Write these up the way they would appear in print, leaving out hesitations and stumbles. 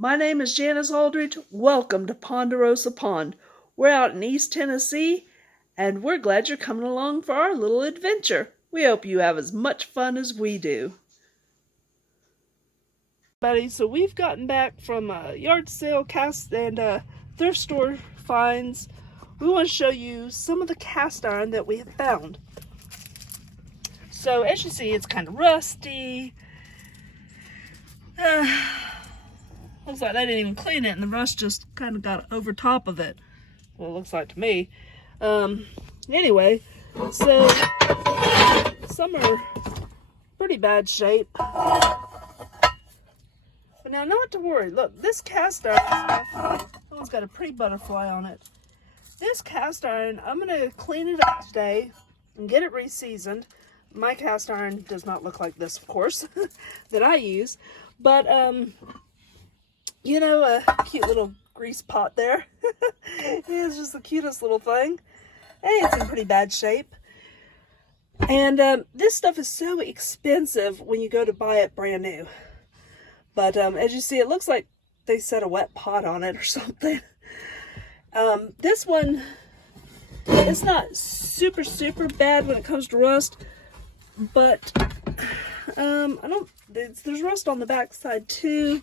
My name is Janice Aldridge. Welcome to Ponderosa Pond. We're out in East Tennessee, and we're glad you're coming along for our little adventure. We hope you have as much fun as we do. Buddy, so we've gotten back from a yard sale, cast, and thrift store finds. We want to show you some of the cast iron that we have found. So as you see, it's kind of rusty. Looks like they didn't even clean it, and the rust just kind of got over top of it. Well, it looks like to me. Anyway, so some are pretty bad shape. But now, not to worry. Look, this cast iron stuff, that one's got a pretty butterfly on it. This cast iron, I'm going to clean it up today and get it re-seasoned. My cast iron does not look like this, of course, that I use. But, you know, a cute little grease pot there. It's just the cutest little thing. Hey, it's in pretty bad shape. And this stuff is so expensive when you go to buy it brand new. But as you see, it looks like they set a wet pot on it or something. This one, it's not super bad when it comes to rust. But there's rust on the back side too,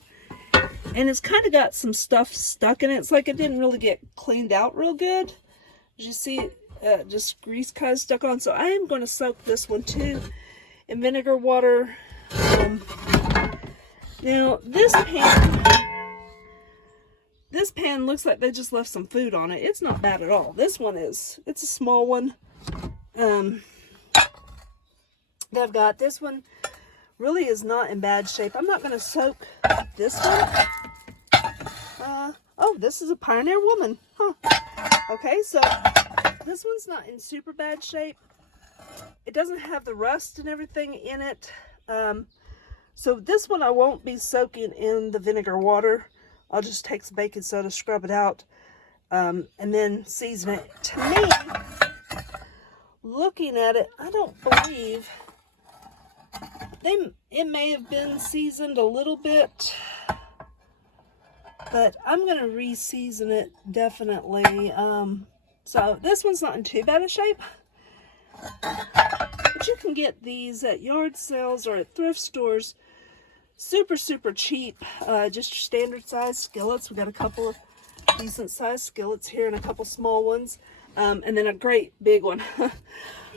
and it's kind of got some stuff stuck in it. It's like it didn't really get cleaned out real good. As you see, just grease kind of stuck on. So I am going to soak this one too in vinegar water. Now this pan looks like they just left some food on it. It's not bad at all. This one is. It's a small one. I've got this one really is not in bad shape. I'm not going to soak this one. Oh, this is a Pioneer Woman. Huh. Okay, so this one's not in super bad shape. It doesn't have the rust and everything in it. So this one I won't be soaking in the vinegar water. I'll just take some baking soda, scrub it out, and then season it. To me, looking at it, I don't believe... It may have been seasoned a little bit, but I'm going to re-season it definitely. So this one's not in too bad a shape, but you can get these at yard sales or at thrift stores super cheap. Just your standard size skillets. We got a couple of decent sized skillets here and a couple small ones, and then a great big one.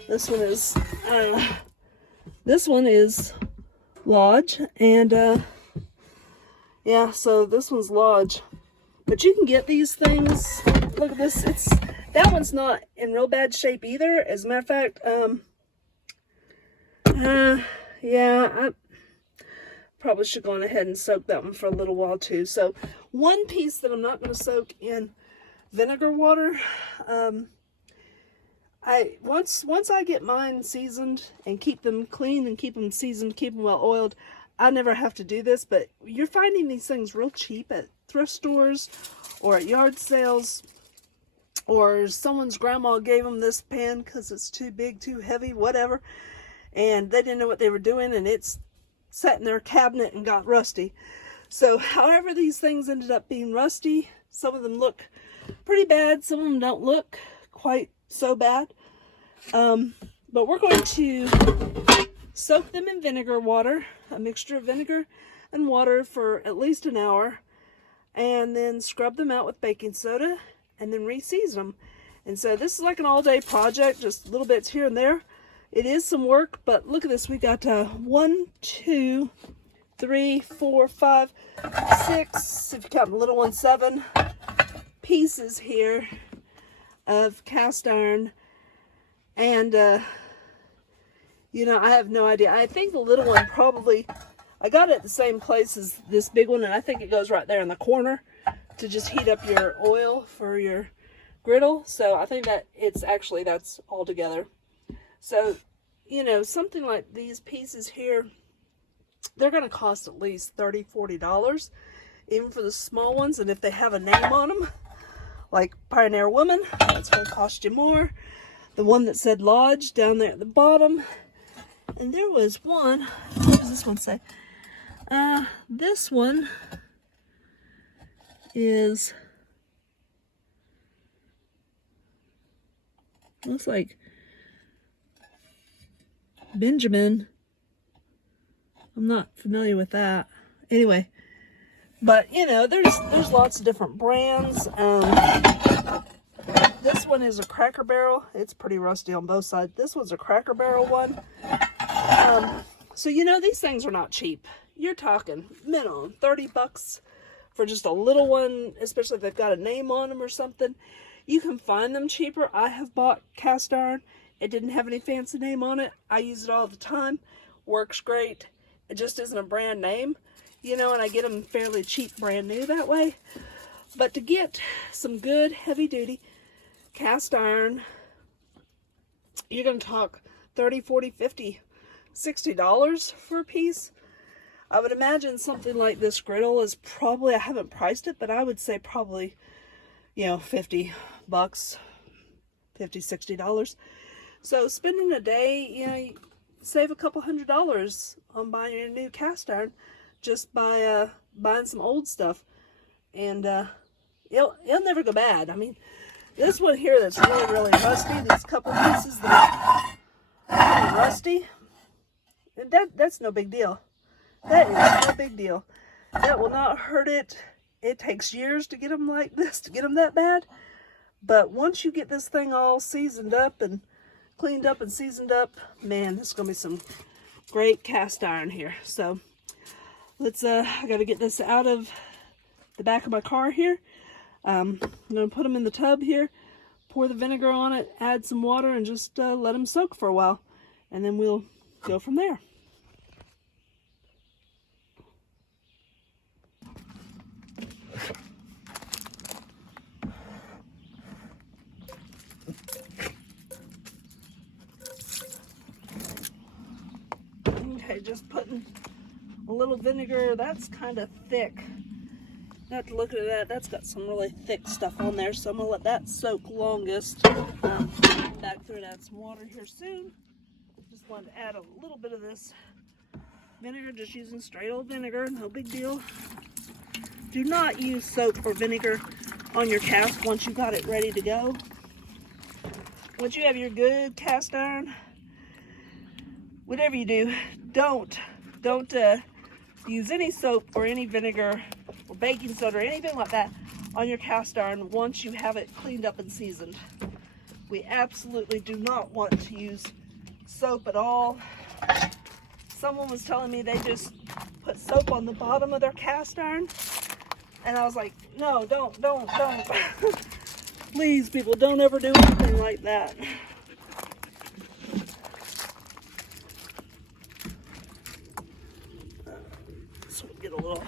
This one is Lodge, and yeah, so this one's Lodge. But you can get these things. Look at this. That one's not in real bad shape either. As a matter of fact, yeah, I probably should go on ahead and soak that one for a little while too. So one piece that I'm not going to soak in vinegar water. Once I get mine seasoned and keep them clean and keep them seasoned, keep them well oiled, I never have to do this. But you're finding these things real cheap at thrift stores or at yard sales, or someone's grandma gave them this pan because it's too big, too heavy, whatever, and they didn't know what they were doing, and it's sat in their cabinet and got rusty. So however these things ended up being rusty, some of them look pretty bad, some of them don't look quite so bad. But we're going to soak them in vinegar water, a mixture of vinegar and water, for at least an hour, and then scrub them out with baking soda and then re-season them. And so this is like an all-day project, just little bits here and there. It is some work, but look at this. We got 1, 2, 3, 4, 5, 6, if you count the little one, 7 pieces here of cast iron. And you know, I have no idea. I think the little one probably, I got it at the same place as this big one, and I think it goes right there in the corner to just heat up your oil for your griddle. So I think that that's all together. So, you know, something like these pieces here, they're going to cost at least $30, $40, even for the small ones. And if they have a name on them, like Pioneer Woman, that's going to cost you more. The one that said Lodge down there at the bottom. And there was one, what does this one say? This one is, looks like Benjamin. I'm not familiar with that. Anyway, but you know, there's lots of different brands. This one is a Cracker Barrel. It's pretty rusty on both sides. This one's a Cracker Barrel one. So you know, these things are not cheap. You're talking minimum 30 bucks for just a little one, especially if they've got a name on them or something. You can find them cheaper. I have bought cast iron. It didn't have any fancy name on it. I use it all the time. Works great. It just isn't a brand name, you know, and I get them fairly cheap, brand new that way. But to get some good heavy duty cast iron, you're going to talk 30, 40, 50, $60 for a piece. I would imagine something like this griddle is probably, I haven't priced it, but I would say probably, you know, 50 bucks, $50, $60. So spending a day, you know, you save a couple $100 on buying a new cast iron just by buying some old stuff. And it'll never go bad. I mean, this one here that's really, really rusty, these couple pieces that are rusty, that's no big deal. That is no big deal. That will not hurt it. It takes years to get them like this, to get them that bad. But once you get this thing all seasoned up and cleaned up and seasoned up, man, this is going to be some great cast iron here. So let's, I got to get this out of the back of my car here. I'm going to put them in the tub here, pour the vinegar on it, add some water, and just let them soak for a while. And then we'll go from there. Okay, just putting a little vinegar. That's kind of thick. You have to look at that. That's got some really thick stuff on there, so I'm gonna let that soak longest. Back through and add some water here soon. Just wanted to add a little bit of this vinegar, just using straight old vinegar, no big deal. Do not use soap or vinegar on your cast once you got it ready to go. Once you have your good cast iron, whatever you do, don't use any soap or any vinegar or baking soda or anything like that on your cast iron once you have it cleaned up and seasoned. We absolutely do not want to use soap at all. Someone was telling me they just put soap on the bottom of their cast iron, and I was like, no, don't. Please, people, don't ever do anything like that. So we'll get a little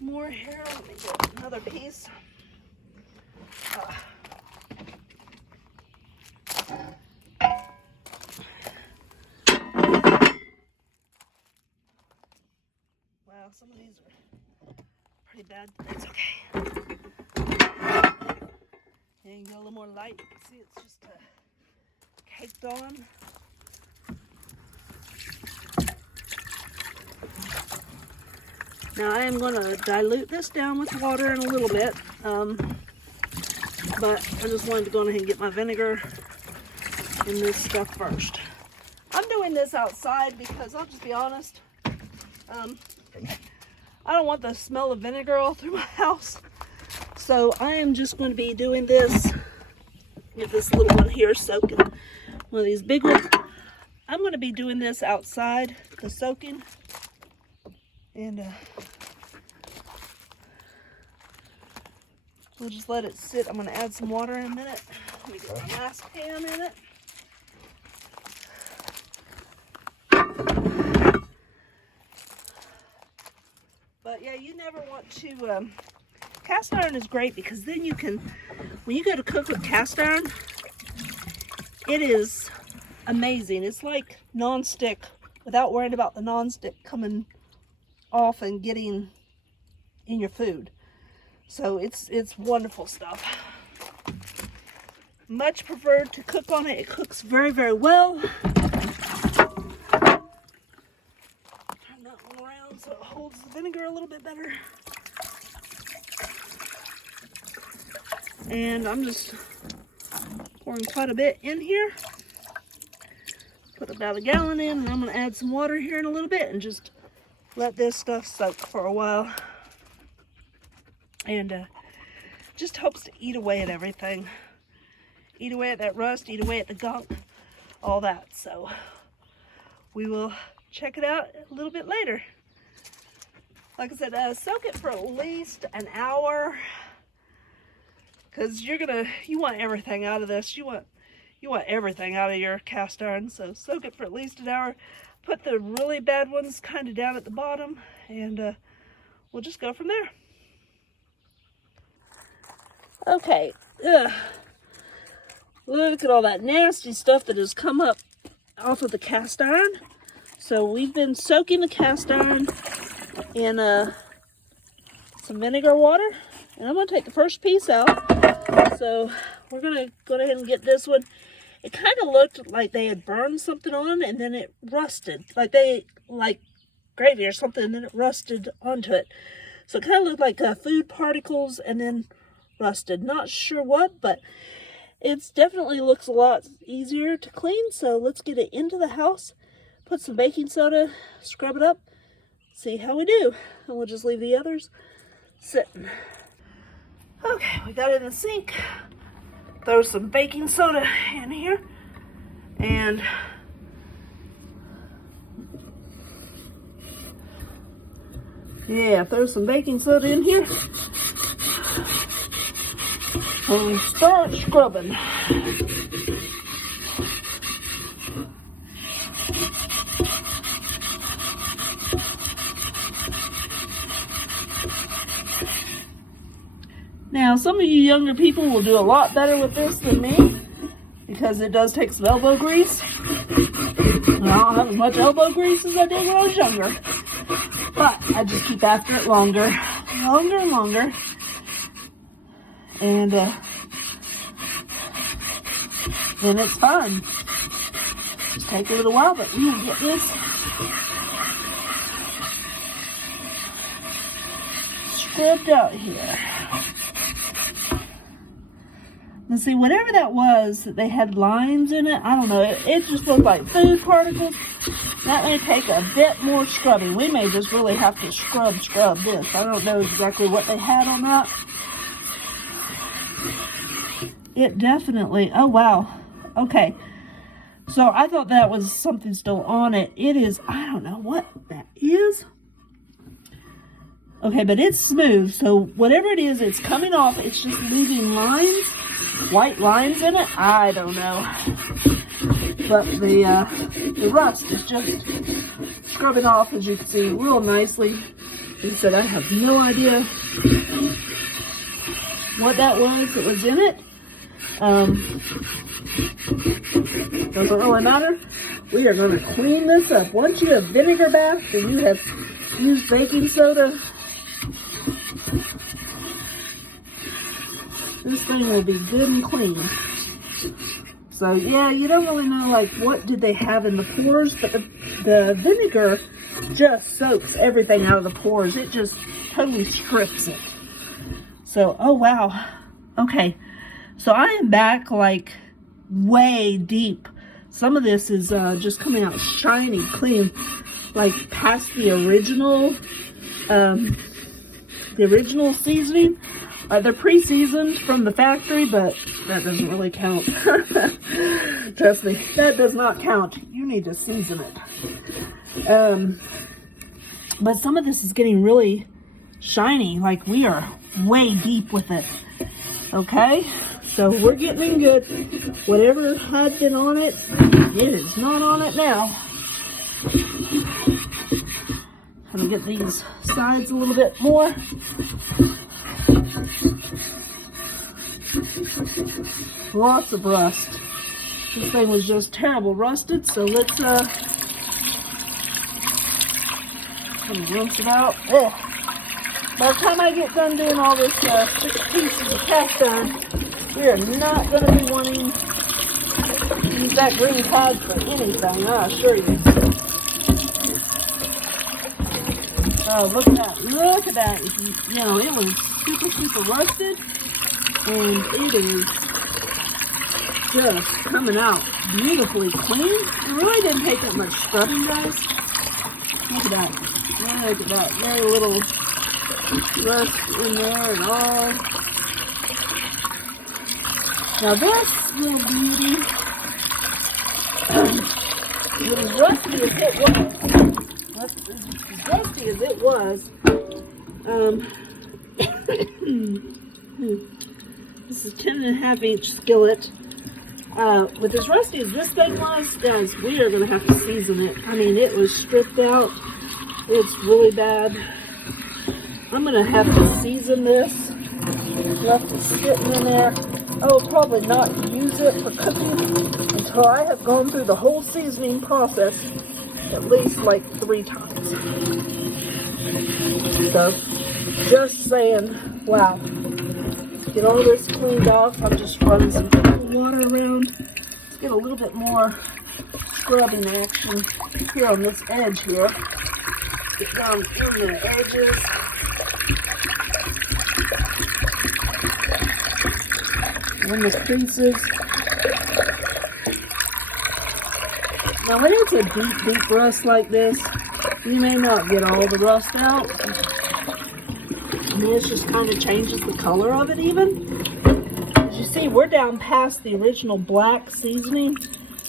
more here. Let me get another piece. Wow, some of these are pretty bad. It's okay. And you get a little more light. You can see it's just caked on. Now I am going to dilute this down with water in a little bit, but I just wanted to go ahead and get my vinegar in this stuff first. I'm doing this outside because I'll just be honest, I don't want the smell of vinegar all through my house. So I am just going to be doing this, get this little one here soaking, one of these big ones. I'm going to be doing this outside, the soaking. And we'll just let it sit. I'm going to add some water in a minute. Let me get my last pan in it. But yeah, you never want to, cast iron is great because then you can, when you go to cook with cast iron, it is amazing. It's like non-stick without worrying about the non-stick coming off and getting in your food. So it's wonderful stuff. Much preferred to cook on it. It cooks very, very well. Turn that one around so it holds the vinegar a little bit better. And I'm just pouring quite a bit in here. Put about a gallon in, and I'm going to add some water here in a little bit and just let this stuff soak for a while. And just helps to eat away at everything. Eat away at that rust, eat away at the gunk, all that. So we will check it out a little bit later. Like I said, soak it for at least an hour, because you want everything out of this. You want everything out of your cast iron. So soak it for at least an hour. Put the really bad ones kind of down at the bottom, and we'll just go from there. Okay, look at all that nasty stuff that has come up off of the cast iron. So we've been soaking the cast iron in some vinegar water, and I'm going to take the first piece out. So we're going to go ahead and get this one. It kind of looked like they had burned something on, and then it rusted, like gravy or something, and then it rusted onto it. So it kind of looked like food particles and then rusted. Not sure what, but it definitely looks a lot easier to clean. So let's get it into the house, put some baking soda, scrub it up, see how we do, and we'll just leave the others sitting. Okay, we got it in the sink. Throw some baking soda in here, and yeah, throw some baking soda in here and start scrubbing. Now, some of you younger people will do a lot better with this than me, because it does take some elbow grease. I don't have as much elbow grease as I did when I was younger, but I just keep after it longer and longer. And then it's fun. Just take a little while, but we will get this scrubbed out here. Let's see, whatever that was that they had lines in it, I don't know, it just looked like food particles. That may take a bit more scrubbing. We may just really have to scrub this. I don't know exactly what they had on that. It definitely, oh wow, okay. So I thought that was something still on it. It is, I don't know what that is. Okay, but it's smooth, so whatever it is, it's coming off. It's just leaving lines, white lines in it. I don't know. But the rust is just scrubbing off, as you can see, real nicely. He said, I have no idea what that was in it. Doesn't really matter. We are going to clean this up. Once you have vinegar bath and you have used baking soda, this thing will be good and clean. So yeah, you don't really know like what did they have in the pores, but the vinegar just soaks everything out of the pores. It just totally strips it. So, oh wow. Okay, so I am back like way deep. Some of this is just coming out shiny, clean, like past the original seasoning. They're pre-seasoned from the factory, but that doesn't really count. Trust me, that does not count. You need to season it. But some of this is getting really shiny, like we are way deep with it. Okay, so we're getting in good. Whatever had been on it, it is not on it now. I'm gonna get these sides a little bit more. Lots of rust. This thing was just terrible rusted, so let's rinse it out. Ugh. By the time I get done doing all this 6 pieces of cast iron, we are not going to be wanting to use that green pad for anything, I assure you. Oh, look at that. Look at that. You know, it was super rusted. And it is just coming out beautifully clean. It really didn't take that much scrubbing, guys. Look at that. Look at that. Very little rust in there and all. Now this little beauty, it was rusty as it was. As rusty as it was. This is 10.5 inch skillet. With as rusty as this thing was, guys, we are going to have to season it. I mean, it was stripped out. It's really bad. I'm going to have to season this. Left it sitting in there. I will probably not use it for cooking until I have gone through the whole seasoning process at least like 3 times. So, just saying, wow. Get all this cleaned off. I'm just running some water around. Let's get a little bit more scrubbing action here on this edge here. Get down in the edges. And the creases. Now when it's a deep rust like this, you may not get all the rust out. And this just kind of changes the color of it even. As you see, we're down past the original black seasoning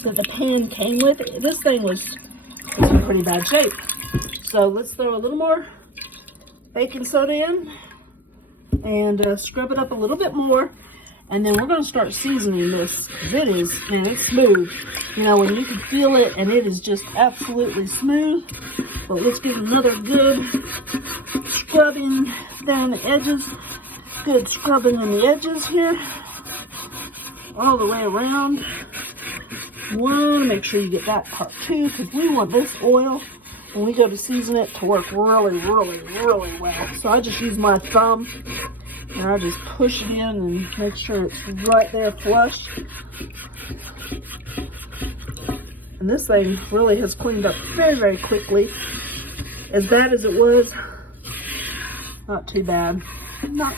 that the pan came with. This thing was in pretty bad shape. So let's throw a little more baking soda in and scrub it up a little bit more. And then we're going to start seasoning this. It is, man, it's smooth. You know, when you can feel it, and it is just absolutely smooth. But let's get another good scrubbing down the edges. Good scrubbing in the edges here. All the way around. Want to make sure you get that part too, because we want this oil, when we go to season it, to work really, really, really well. So I just use my thumb. And I just push it in and make sure it's right there flush. And this thing really has cleaned up very, very quickly. As bad as it was, not too bad. Not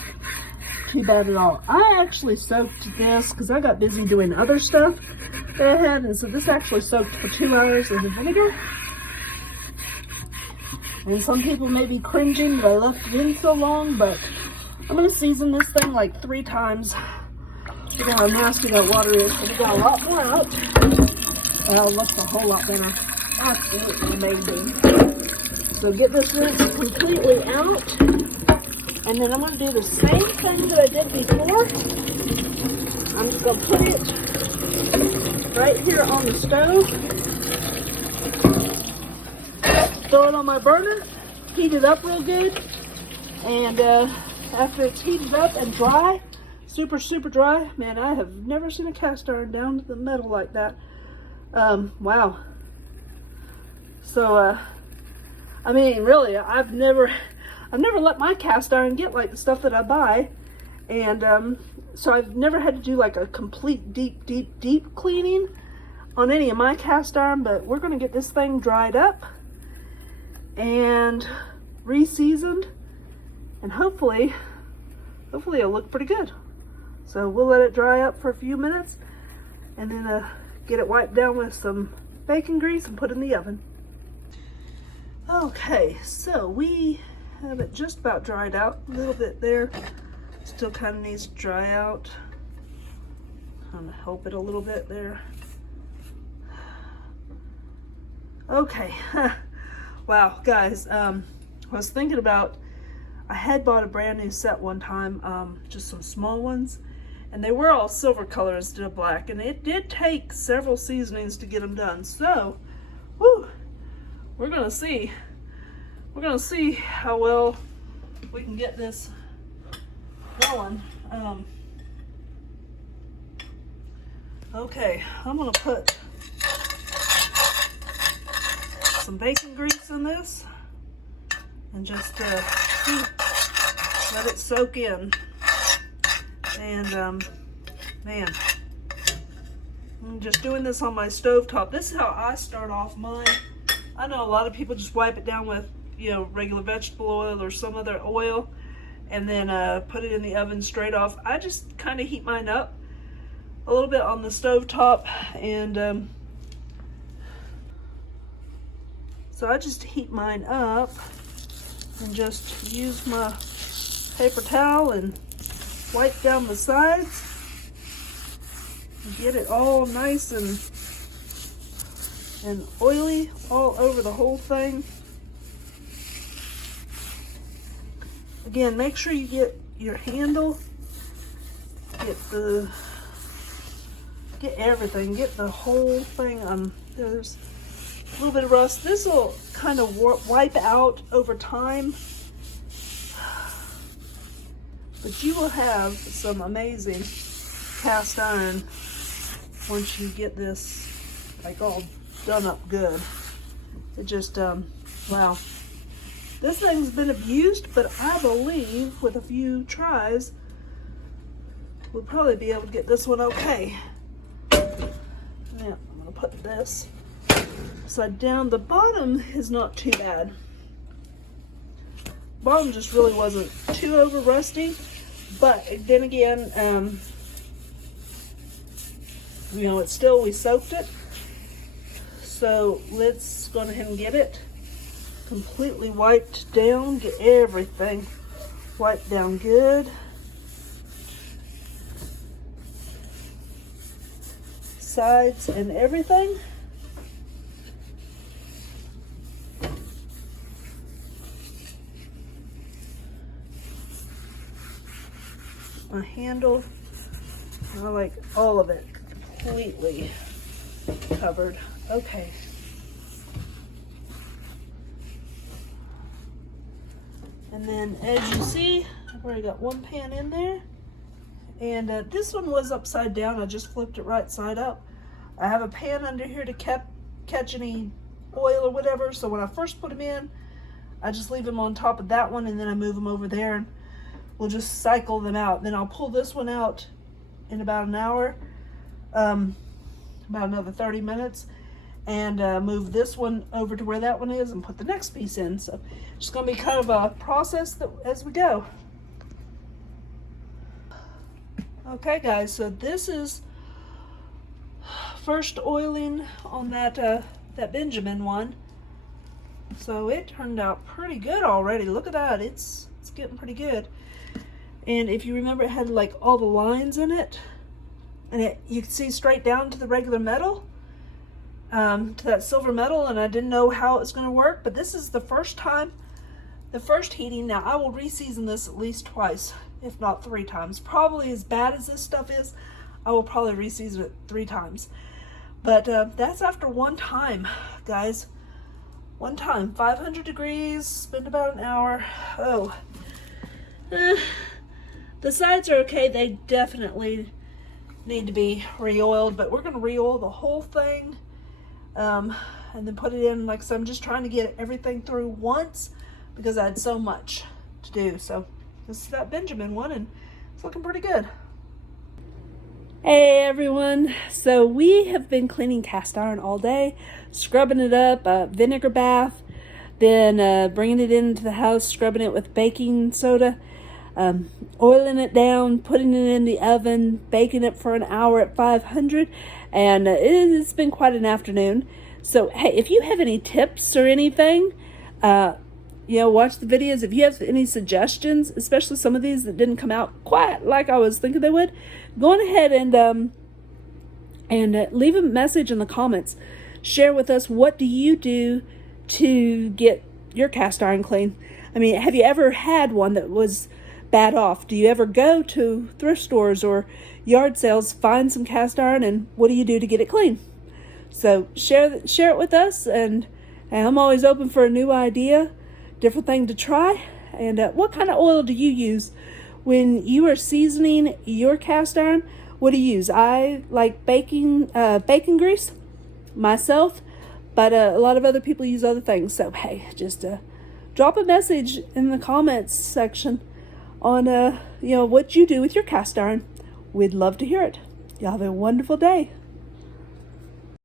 too bad at all. I actually soaked this because I got busy doing other stuff that I had. And so this actually soaked for 2 hours in vinegar. And some people may be cringing that I left it in so long, but I'm going to season this thing like 3 times. Look at how nasty that water is. So we got a lot more out. Well, looks a whole lot better. Absolutely amazing. So get this rinse completely out. And then I'm going to do the same thing that I did before. I'm just going to put it right here on the stove. Throw it on my burner. Heat it up real good. And after it's heated up and dry, super dry, man, I have never seen a cast iron down to the metal like that. Wow. So I mean, really, I've never let my cast iron get like the stuff that I buy, and so I've never had to do like a complete deep cleaning on any of my cast iron. But we're gonna get this thing dried up and re-seasoned, and hopefully it'll look pretty good. So we'll let it dry up for a few minutes and then get it wiped down with some bacon grease and put in the oven. Okay, so we have it just about dried out. A little bit there. Still kind of needs to dry out. I'm gonna help it a little bit there. Okay. Wow, guys, I was thinking about, I had bought a brand new set one time, just some small ones, and they were all silver color instead of black, and it did take several seasonings to get them done. So, whew, we're gonna see how well we can get this going. Okay, I'm gonna put some bacon grease in this and just let it soak in. And man, I'm just doing this on my stovetop. This is how I start off mine. I know a lot of people just wipe it down with, you know, regular vegetable oil or some other oil. and then put it in the oven straight off. I just kind of heat mine up a little bit on the stove top, and so I just heat mine up and just use my paper towel and wipe down the sides and get it all nice and oily all over the whole thing. Again, make sure you get your handle, get everything, get the whole thing. There's a little bit of rust. This will kind of wipe out over time, but you will have some amazing cast iron once you get this like all done up good. It just wow, this thing's been abused, but I believe with a few tries we'll probably be able to get this one okay. Now I'm gonna put this upside down. The bottom is not too bad. Bottom just really wasn't too over rusty, but then again, you know, it's still, we soaked it. So let's go ahead and get it completely wiped down, get everything wiped down good. Sides and everything. My handle, I like all of it completely covered. Okay. And then as you see, I've already got one pan in there. And this one was upside down. I just flipped it right side up. I have a pan under here to catch any oil or whatever. So when I first put them in, I just leave them on top of that one, and then I move them over there, and we'll just cycle them out. Then I'll pull this one out in about an hour, about another 30 minutes, and move this one over to where that one is and put the next piece in. So it's going to be kind of a process that as we go. Okay guys, so this is first oiling on that that Benjamin one. So it turned out pretty good already. Look at that, it's getting pretty good. And if you remember, it had like all the lines in it, and you could see straight down to the regular metal, to that silver metal, and I didn't know how it was going to work, but this is the first time, the first heating. Now I will reseason this at least twice, if not 3 times. Probably as bad as this stuff is, I will probably reseason it 3 times. But that's after one time, guys. One time, 500 degrees, spend about an hour. Oh, the sides are okay. They definitely need to be re-oiled, but we're going to re-oil the whole thing, and then put it in. Like, so I'm just trying to get everything through once because I had so much to do. So this is that Benjamin one, and it's looking pretty good. Hey everyone, so we have been cleaning cast iron all day, scrubbing it up, vinegar bath, then bringing it into the house, scrubbing it with baking soda, oiling it down, putting it in the oven, baking it for an hour at 500, and it's been quite an afternoon. So hey, if you have any tips or anything, you know, watch the videos. If you have any suggestions, especially some of these that didn't come out quite like I was thinking they would, go on ahead and leave a message in the comments. Share with us, what do you do to get your cast iron clean? I mean, have you ever had one that was bad off? Do you ever go to thrift stores or yard sales, find some cast iron, and what do you do to get it clean? So share it with us, and I'm always open for a new idea, different thing to try. And what kind of oil do you use when you are seasoning your cast iron? What do you use? I like bacon grease myself, but a lot of other people use other things. So hey, just drop a message in the comments section on you know, what you do with your cast iron. We'd love to hear it. Y'all have a wonderful day.